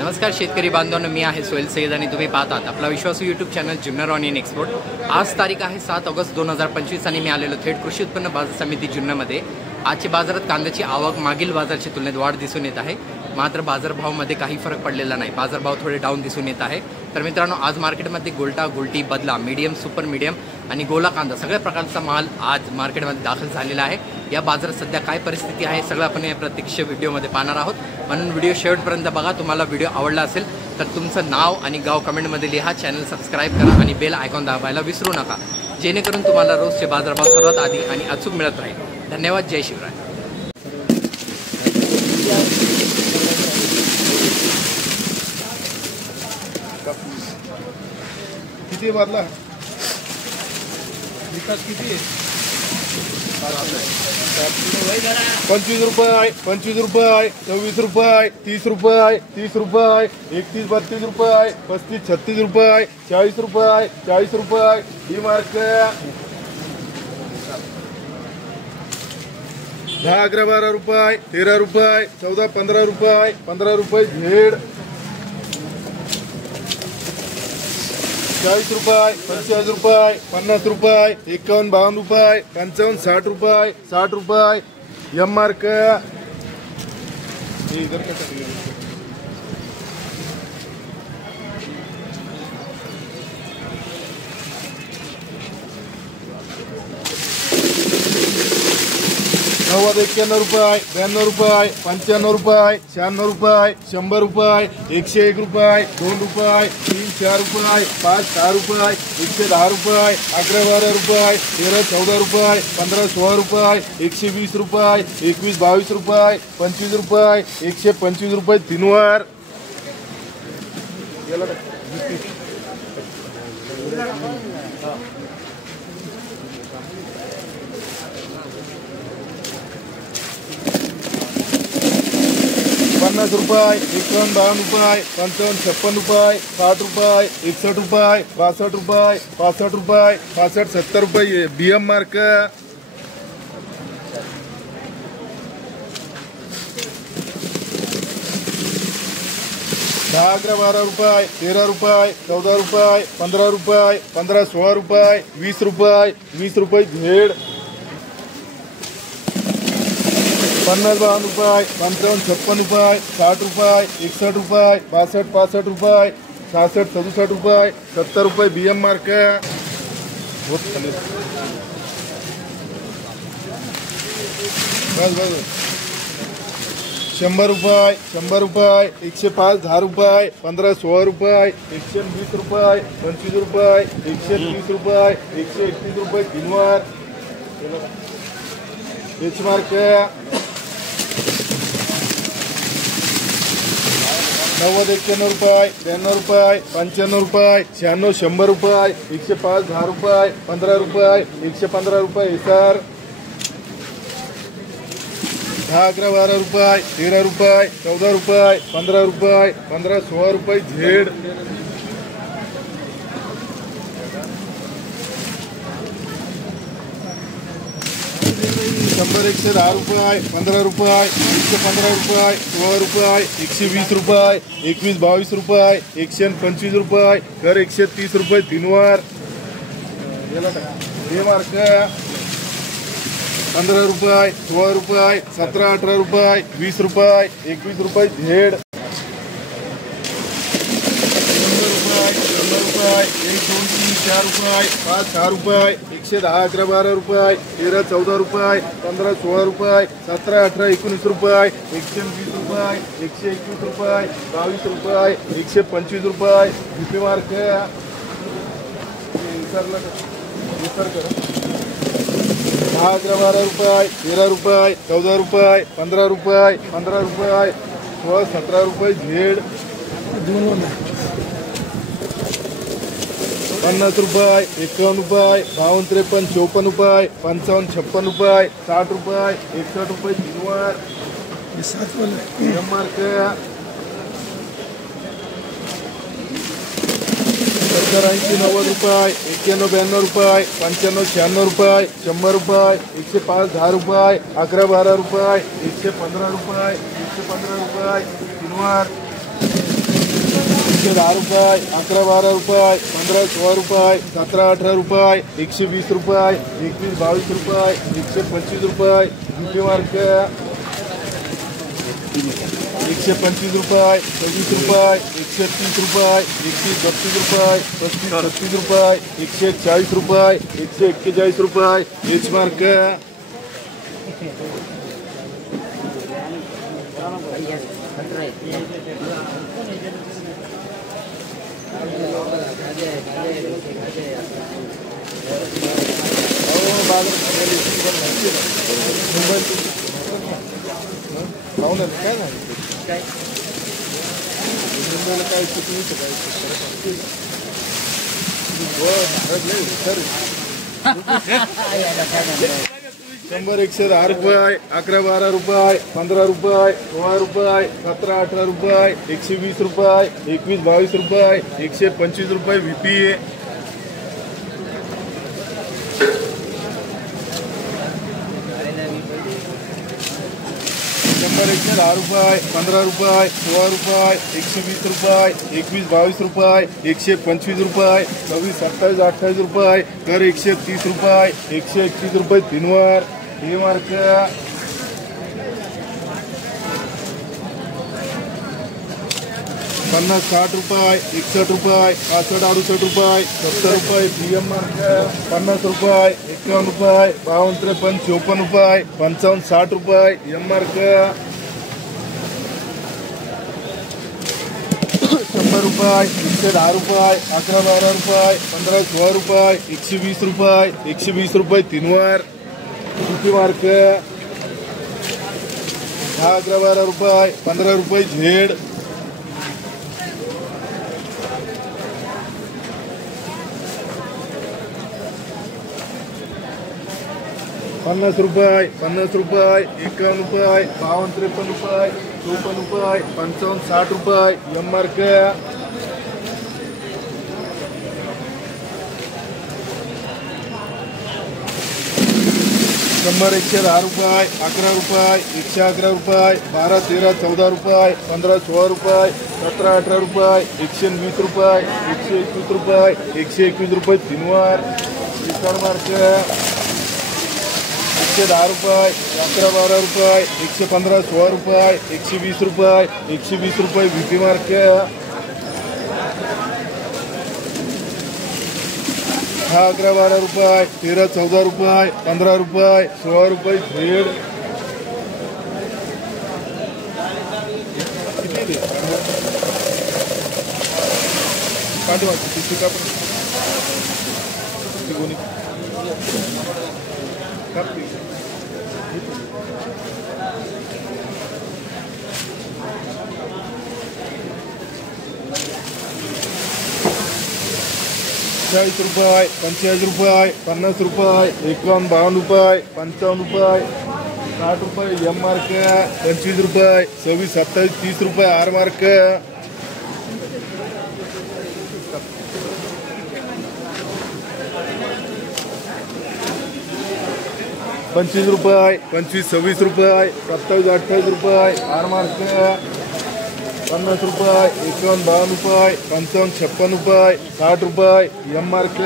नमस्कार शेतकरी बांधवांनो, मी आहे सोहेल सैयद आणि तुम्ही पाहतात आपला विश्वासू YouTube channel Junnar onion export. आज तारीख आहे 7 ऑगस्ट 2025 आणि मी आलेलो थेट कृषी उत्पन्न बाजार समिती जुन्नरमध्ये। आजच्या बाजारात कांद्याची आवक मागील बाजाराच्या तुलनेत वाढ दिसून येत आहे, मात्र बाजारभावामध्ये काही फरक पडलेला नाही। बाजारभाव थोडे डाऊन दिसून येत आहे। तर मित्रांनो, आज मार्केटमध्ये गोल्टा, गुलटी, बदला, मीडियम, सुपर मीडियम आणि गोला कांदा सगळ्या प्रकारचा माल आज मार्केटमध्ये दाखल झालेला आहे। या बाजारात सध्या काय परिस्थिती आहे सगळं आपण या प्रत्यक्ष व्हिडिओमध्ये पाहणार आहोत, म्हणून व्हिडिओ शेवटपर्यंत बघा। तुम्हाला व्हिडिओ आवडला असेल तर तुमचं नाव आणि गाव कमेंटमध्ये लिहा, चॅनल सबस्क्राईब करा आणि बेल आयकॉन दाबायला विसरू नका, जेणेकरून तुम्हाला रोजचे बाजारभाव सर्वात आधी आणि अचूक मिळत राहील। धन्यवाद। जय शिवराय। किती बदला विकास किती 25 रुपये 25 रुपये 24 रुपये 30 रुपये 30 रुपये 31 32 रुपये 35 36 रुपये 40 रुपये 40 रुपये ही मार्क 10 11 12 रुपये 13 रुपये 14 15 रुपये 15 रुपये झेड 40 रुपये 45 रुपये 50 रुपये 51 52 रुपये 55 60 रुपये 60 रुपये एम मार्क नव्वद 91 रुपये 92 रुपये 95 रुपये 96 रुपये 100 रुपये 101 रुपये 2 रुपये 3 4 रुपये 5 6 रुपये 110 रुपये 11 12 रुपये 13 14 रुपये 15 16 रुपये 120 रुपये 21 22 रुपये 25 रुपये 125 रुपये तीनवर 50 रुपये 51 52 रुपये 55 56 रुपये 60 रुपये 61 रुपये 62 रुपये 65 रुपये 65 70 रुपये बीएम मार्क 10 11 12 रुपये 13 रुपये 14 रुपये 15 रुपये 15 16 रुपये 20 रुपये 20 रुपये झेड 50 52 रुपये 55 56 रुपये 60 रुपये 61 रुपये 62 65 रुपये 66 67 रुपये 70 रुपये बीएम मार्क बस बस 100 रुपये 100 रुपये 105 10 रुपये 15 16 रुपये 120 रुपये 25 रुपये 130 रुपये 131 रुपये तीनवर एच मार्क 90 91 रुपये 92 रुपये 95 रुपये 96 100 रुपये 105 10 रुपये 15 रुपये 115 रुपये सर 10 11 12 रुपये 13 रुपये 14 रुपये 15 रुपये 15 16 रुपये झेड 100 110 रुपये 15 रुपये 115 रुपये 16 रुपये 120 रुपये 21 22 रुपये 125 रुपये कर 130 रुपये तीनवर हे मार्क 15 रुपये 16 रुपये 17 18 रुपये 20 रुपये 21 रुपये झेड 1 2 3 4 रुपये 5 6 रुपये 110 11 12 रुपये 13 14 रुपये 15 16 रुपये 17 18 19 रुपये 120 रुपये 121 रुपये 22 रुपये 125 रुपये बीपी मार्क 10 11 12 रुपये 13 रुपये 14 रुपये 15 रुपये 15 रुपये 16 17 रुपये झेड 50 रुपये 51 रुपये 52 53 54 रुपये 55 56 रुपये 60 रुपये 61 रुपये तीनवर मार्क 70 80 90 रुपये 91 92 रुपये 95 96 रुपये 100 रुपये 105 10 रुपये 11 12 रुपये 115 रुपये 115 रुपये तीनवर 110 रुपये, 11-12 रुपये, 15-16 रुपये, 17-18 रुपये, 120 रुपये, 21-22 रुपये, 125 रुपये, ड्यूटी मार्क 125 रुपये, 26 रुपये, 130 रुपये, 31-32 रुपये, 35-36 रुपये, 140 रुपये, 141 रुपये, एच मार्क काय मुंबईला काय चुकलं काय 100-110 रुपये, 11-12 रुपये, 15 रुपये, 16 रुपये, 17-18 रुपये, 120 रुपये, 21-22 रुपये, 125 रुपये VP 100-110 रुपये, 15 रुपये, 16 रुपये, 120 रुपये, 21-22 रुपये, 125 रुपये, 26-27-28 रुपये, कर 130 रुपये, 121 रुपये 3 वार, हे मार्क 50-60 रुपये, 61 रुपये, 65-68 रुपये, 70 रुपये PM मार्क 50 रुपये, 51 रुपये, 52-53, 54 रुपये, 55-60 रुपये M मार्क 100 रुपये, 110 रुपये, 11-12 रुपये, 15-16 रुपये, 120 रुपये, 120 रुपये 3 वार, ड्यूटी मार्क 10-11-12 रुपये, 15 रुपये झेड 50 रुपये, 51 रुपये, 52-53 रुपये, 54 रुपये, 55-60 रुपये M मार्क 100-110 रुपये, 11 रुपये, 111 रुपये, 12-13-14 रुपये, 15-16 रुपये, 17-18 रुपये, 120 रुपये, 121 रुपये, 121 रुपये 3 वार, मार्क 110 रुपये, 11-12 रुपये, 115-16 रुपये, 120 रुपये, 120 रुपये VP मार्क 10-11-12 रुपये, 13-14 रुपये, 15 रुपये, 16 रुपये झेड ₹40, 45 रुपये, 50 रुपये, 51-52 रुपये, 55 रुपये, 60 रुपये M मार्क 25 रुपये, 26-27-30 रुपये R मार्क 25 रुपये, 25-26 रुपये, 27-28 रुपये R मार्क 50 रुपये, 51-52 रुपये, 55-56 रुपये, 60 रुपये M मार्क